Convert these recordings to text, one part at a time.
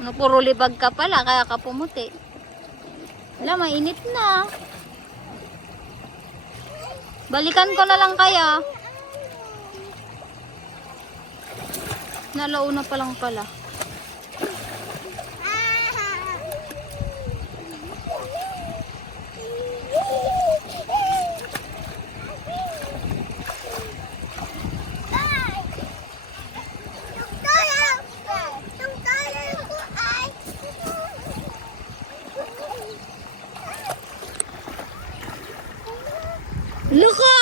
No, puro libag ka pala, kaya ka pumuti. Wala, mainit na. Balikan ko na lang kaya. Nalauna pa lang pala. Luka!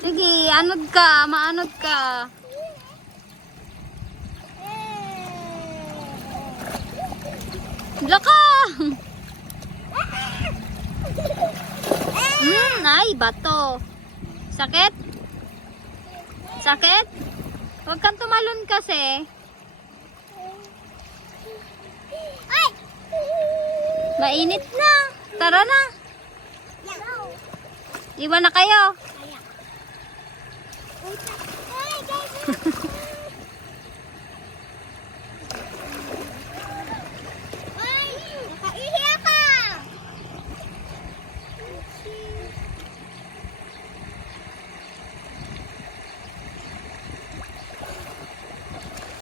Sige, anod ka, maanod ka. Luka! Ay, bato. Sakit? Sakit? Huwag kang tumalon kasi. Mainit na. Tara na. Iwan na kayo.